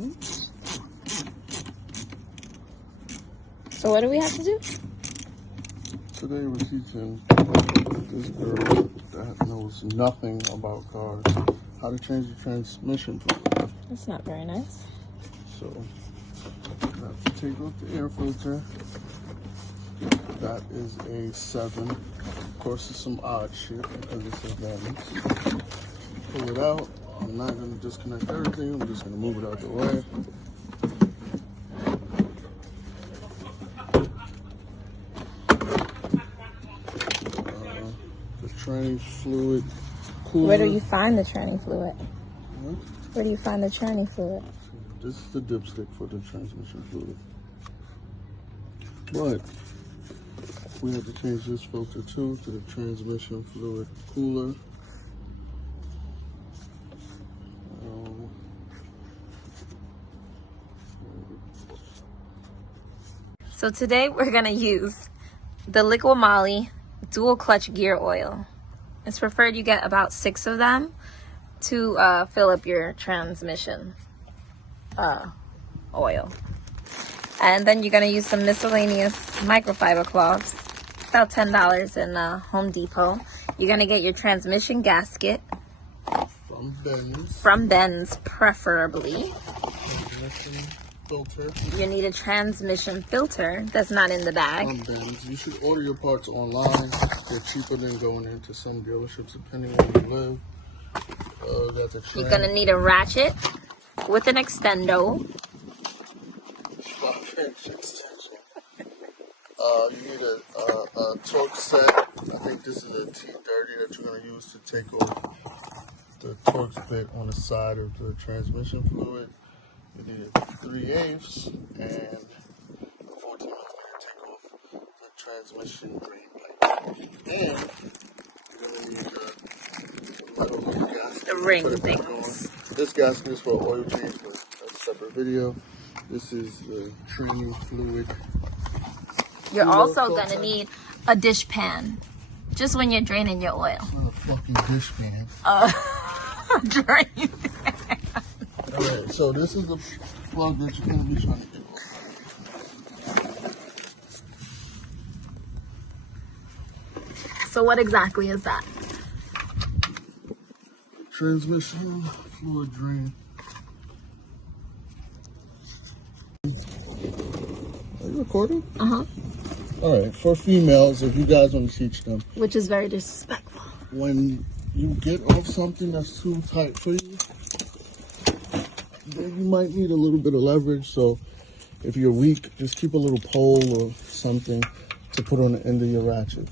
Oops. So what do we have to do? Today we're teaching this girl that knows nothing about cars how to change the transmission fluid. That's not very nice. So I have to take off the air filter. That is a 7. Of course, it's some odd shit because it's a Benz. Pull it out. I'm not going to disconnect everything. I'm just going to move it out the way. The tranny fluid cooler. Where do you find the tranny fluid? What? Where do you find the tranny fluid? This is the dipstick for the transmission fluid. But we had to change this filter too to the transmission fluid cooler. So today we're gonna use the Liqui Moly dual clutch gear oil. It's preferred you get about 6 of them to fill up your transmission oil. And then you're gonna use some miscellaneous microfiber cloths, about $10 in Home Depot. You're gonna get your transmission gasket from Benz, preferably. Filter. You need a transmission filter that's not in the bag. From Benz. You should order your parts online. They're cheaper than going into some dealerships, depending where you live. You're gonna need a ratchet with an extendo. 5-inch extension. You need a torque set. I think this is a T30 that you're going to use to take off the torque bit on the side of the transmission fluid. You need a 3/8 and a 14mm to take off the transmission drain pipe. And you're going to need a little gasket. The ring things. This gasket is for oil change, but that's a separate video. This is the tranny fluid. You're also gonna need a dish pan, just when you're draining your oil. It's not a fucking dish pan. Drain pan. Alright, so this is the plug that you're gonna be trying to get off. So what exactly is that? Transmission fluid drain. Are you recording? Uh-huh. Alright, for females, if you guys want to teach them. Which is very disrespectful. When you get off something that's too tight for you, then you might need a little bit of leverage. So if you're weak, just keep a little pole or something to put on the end of your ratchet.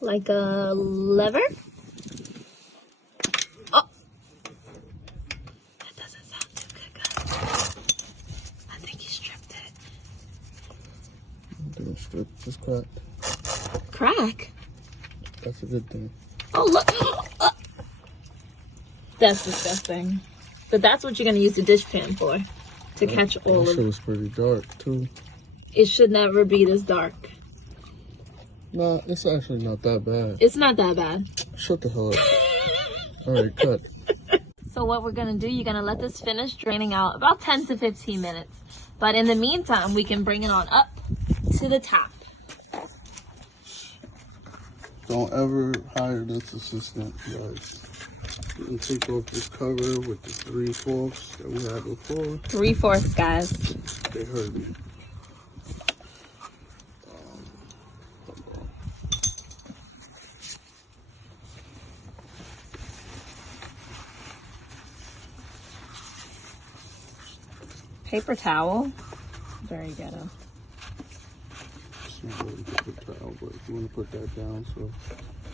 Like a lever? Oh! That doesn't sound too good, guys. I think he stripped it. Didn't strip, just cracked. Crack? That's a good thing. Oh, look! That's disgusting. But that's what you're going to use the dish pan for. To catch all of it. That shit was pretty dark, too. It should never be this dark. Nah, it's actually not that bad. It's not that bad. Shut the hell up. Alright, cut. So what we're going to do, you're going to let this finish draining out about 10 to 15 minutes. But in the meantime, we can bring it on up to the top. Don't ever hire this assistant, guys. You can take off this cover with the 3/4 that we had before. 3/4, guys. They hurt me. Paper towel. Very ghetto. It's not really paper towel, but if you want to put that down so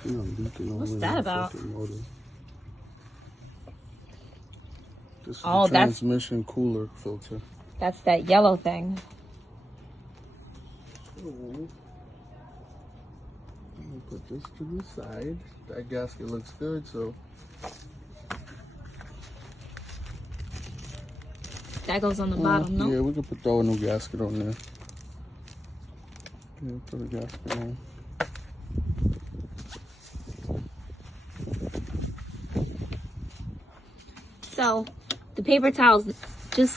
you're not leaking over. What's that about? Motor. This is Oh, the transmission cooler filter. That's that yellow thing. So, I'm gonna put this to the side. That gasket looks good, so That goes on the bottom, no? Yeah, we could throw a new gasket on there. Yeah, put a gasket on. So The paper towels, just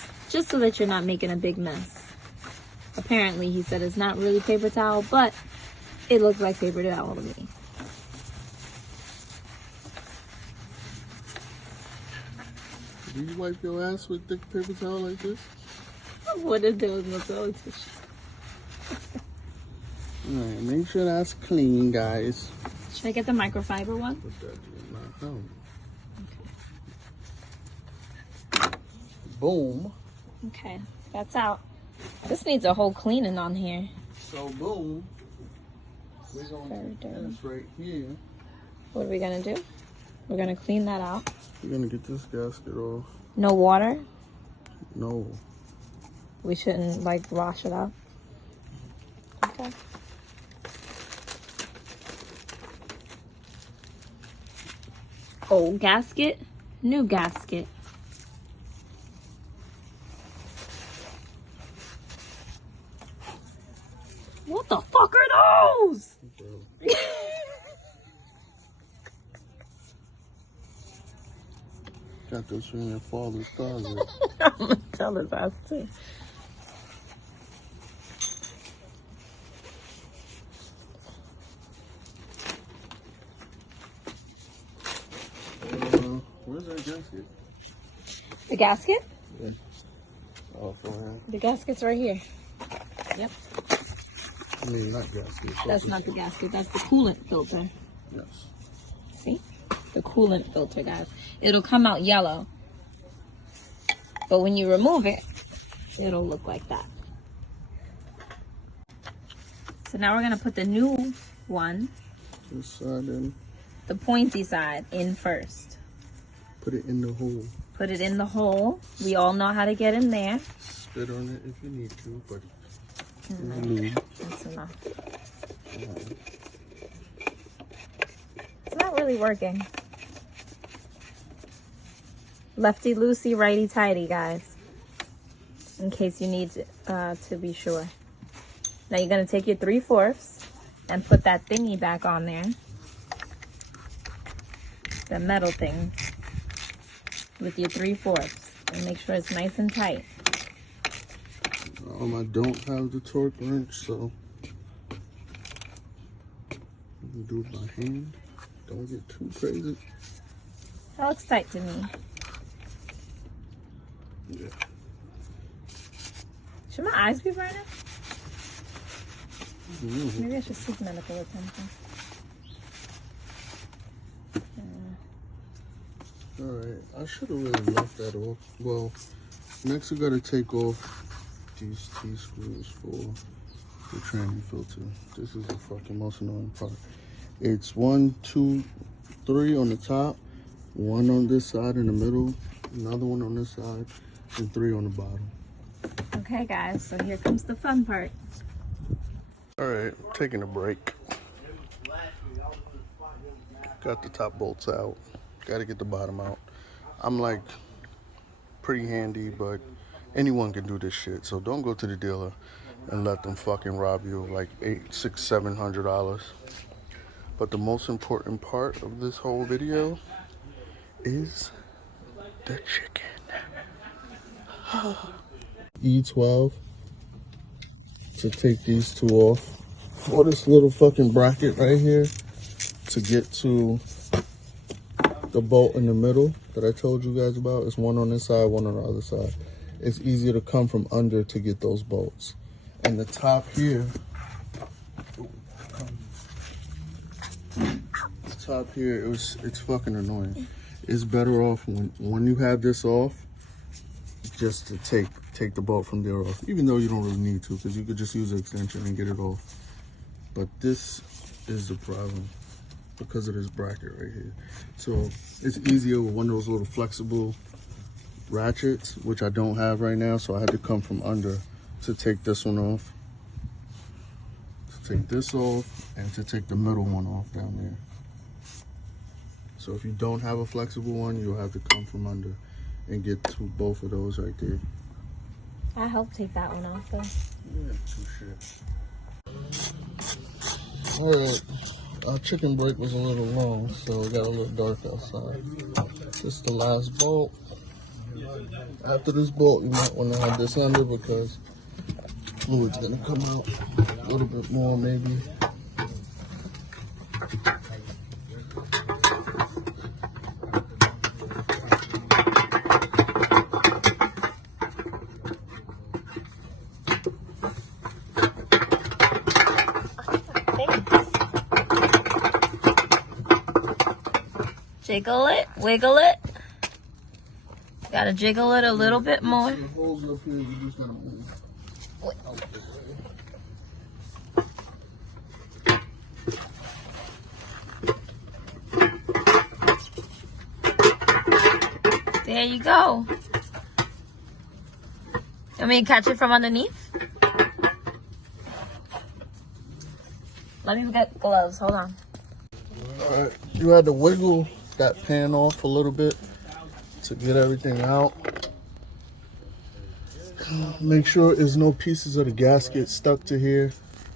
so that you're not making a big mess. Apparently, he said it's not really paper towel, but it looks like paper towel to me. Do you wipe your ass with thick paper towel like this? What if there was no toilet tissue? Alright, make sure that's clean, guys. Should I get the microfiber one? Put that in my home. Okay. Boom. Okay, that's out. This needs a whole cleaning on here. So boom. We're gonna get this right here. What are we gonna do? We're gonna clean that out. We're gonna get this gasket off. No water? No. We shouldn't like wash it out. Okay. Old gasket, new gasket. What the fuck are those? Got this from your father's closet. I'm gonna tell his ass too. Where's that gasket? The gasket? Yeah. Oh, go ahead. The gasket's right here. Yep. I mean, not gasket. That's not the gasket. That's the coolant filter. Yes. See? The coolant filter, guys. It'll come out yellow. But when you remove it, it'll look like that. So now we're going to put the new one, This side in. the pointy side, in first. Put it in the hole. Put it in the hole. We all know how to get in there. Spit on it if you need to, but That's enough. It's not really working. Lefty loosey, righty tighty, guys. In case you need to be sure. Now you're gonna take your 3/4 and put that thingy back on there. The metal thing. With your 3/4 and make sure it's nice and tight. I don't have the torque wrench, so you can do it by hand. Don't get too crazy. That looks tight to me. Yeah. Should my eyes be burning? Mm-hmm. Maybe I should seek medical attention. Alright, I should have really left that off. Well, next we gotta take off these T-screws for the tranny filter. This is the fucking most annoying part. It's 1, 2, 3 on the top, 1 on this side in the middle, another one on this side, and 3 on the bottom. Okay, guys, so here comes the fun part. Alright, taking a break. Got the top bolts out. Gotta get the bottom out. I'm like pretty handy, but anyone can do this shit. So don't go to the dealer and let them fucking rob you of like $700. But the most important part of this whole video is the chicken. E12 to take these two off for this little fucking bracket right here to get to the bolt in the middle that I told you guys about. It's one on this side, one on the other side. It's easier to come from under to get those bolts. And the top here, it's fucking annoying. It's better off when you have this off, just to take the bolt from there off. Even though you don't really need to, because you could just use the extension and get it off. But this is the problem, because of this bracket right here. So it's easier with one of those little flexible ratchets, which I don't have right now, so I had to come from under to take this one off, to take this off, and to take the middle one off down there. So if you don't have a flexible one, you'll have to come from under and get to both of those right there. I helped take that one off though. Yeah, shit. Alright. Our chicken break was a little long, so it got a little dark outside. This is the last bolt. After this bolt, you might want to have this under because fluid's gonna come out a little bit more, maybe. Jiggle it, wiggle it. Gotta jiggle it a little bit more. The holes up here, you just gotta move. There you go. Want me to catch it from underneath? Let me get gloves. Hold on. Alright, you had to wiggle that pan off a little bit to get everything out. Make sure there's no pieces of the gasket stuck to here.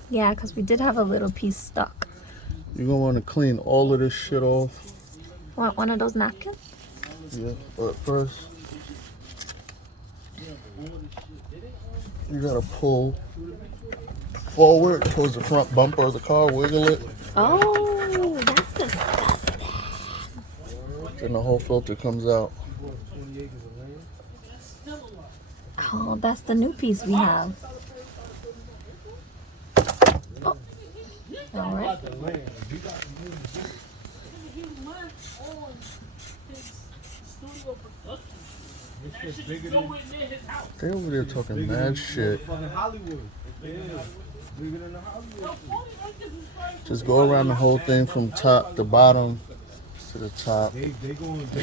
Yeah, because we did have a little piece stuck. You're gonna want to clean all of this shit off. Want one of those napkins? Yeah, but first, you gotta pull forward towards the front bumper of the car, wiggle it, Oh, that's disgusting. then the whole filter comes out. Oh, that's the new piece we have. Oh. All right. They over there talking mad shit. Just go around the whole thing from top to bottom to the top. Make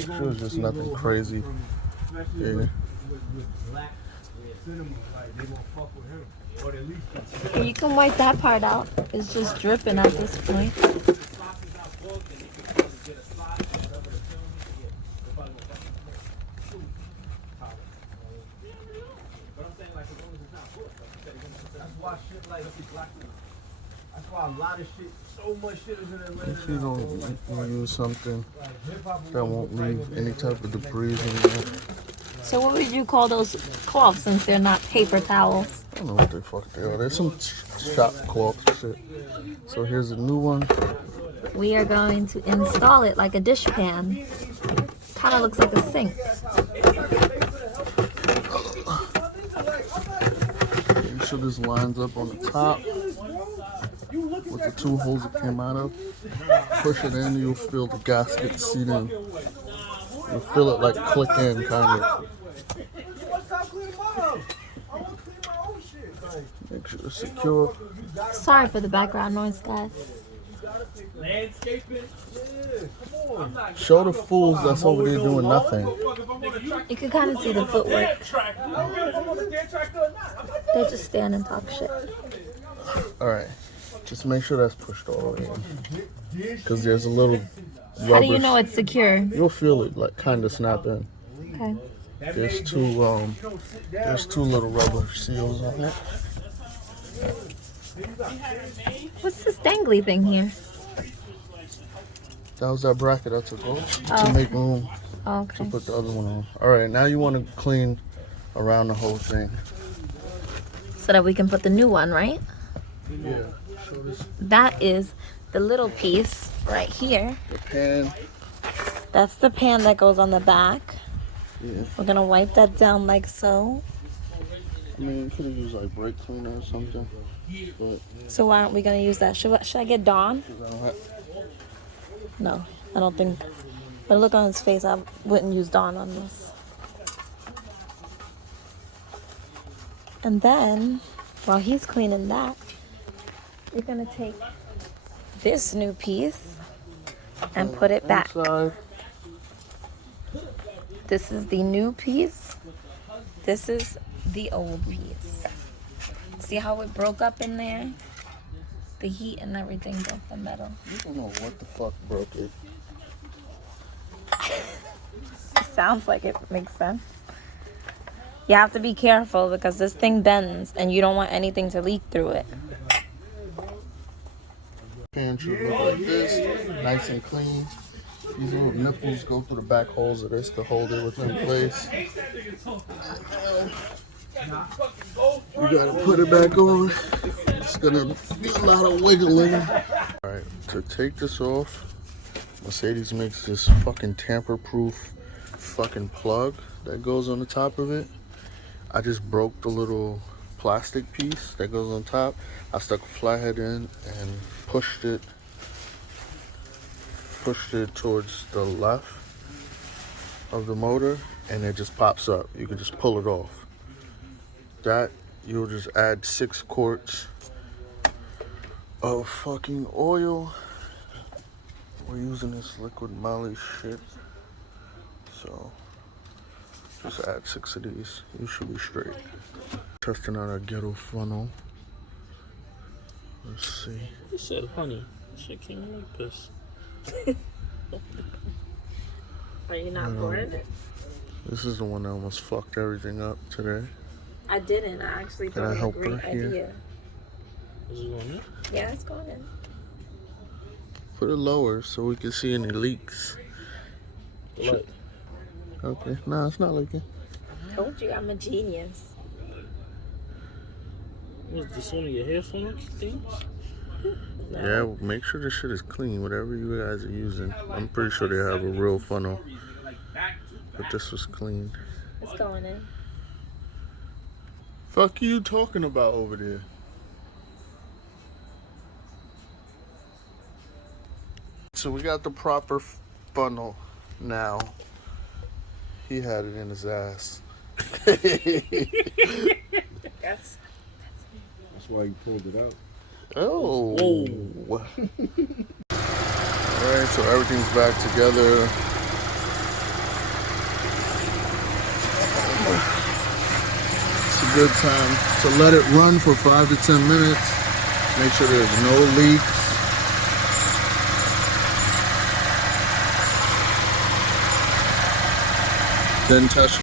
sure it's just nothing crazy. Yeah. You can wipe that part out. It's just dripping at this point. That's why a lot of shit, so much shit is in Atlanta. If you don't use something that won't leave any type of debris in there. So what would you call those cloths since they're not paper towels? I don't know what the fuck they are. There's some shop cloth shit. So here's a new one. We are going to install it like a dish pan. Kind of looks like a sink. Make sure this lines up on the top with the two holes it came out of. Push it in, you'll feel the gasket seat in. You'll feel it like click in, kind of. Make sure it's secure. Sorry for the background noise, guys. Show the fools that's over there doing nothing. You can kind of see the footwork. They just stand and talk shit. Alright, just make sure that's pushed all the way in. Because there's a little rubber. How do you know it's secure? You'll feel it like kind of snap in. Okay. There's two little rubber seals on it. What's this dangly thing here? That was that bracket I took off to Oh. make room Okay. to put the other one on. Alright, now you want to clean around the whole thing. So that we can put the new one, right? Yeah. Show this. That is the little piece right here. The pan. That's the pan that goes on the back. Yeah. We're gonna wipe that down like so. I mean, you could have used like brake cleaner or something. But So why aren't we gonna use that? Should I get Dawn? I don't have, No, I don't think. But look on his face, I wouldn't use Dawn on this. And then, while he's cleaning that, we're gonna take this new piece and put it back. inside. This is the new piece. This is the old piece. See how it broke up in there? The heat and everything broke the metal. You don't know what the fuck broke it. Sounds like it makes sense. You have to be careful because this thing bends and you don't want anything to leak through it. Pan should look like this, nice and clean. These little nipples go through the back holes of this to hold it within place. You gotta put it back on. It's gonna be a lot of wiggling. Alright, to take this off, Mercedes makes this fucking tamper-proof fucking plug that goes on the top of it. I just broke the little plastic piece that goes on top. I stuck a flathead in and pushed it towards the left of the motor, and it just pops up. You can just pull it off. That, you'll just add 6 quarts of fucking oil. We're using this liquid moly shit, so just add 6 of these. You should be straight. Testing out our ghetto funnel. Let's see. You said honey. Shit came like this. Are you not bored? This is the one that almost fucked everything up today. I didn't. I actually Can I thought it was a help great her here? idea. Is it on there? Yeah, it's going in. Put it lower so we can see any leaks. The light. Okay, nah, it's not leaking. Told you I'm a genius. Was this one of your headphone things? No. Yeah, make sure this shit is clean, whatever you guys are using. I'm pretty sure they have a real funnel, but this was clean. It's going in. Fuck you talking about over there? So we got the proper funnel now. He had it in his ass. That's That's why you pulled it out. Oh. Alright, so everything's back together. It's a good time to let it run for 5 to 10 minutes. Make sure there's no leaks. Then test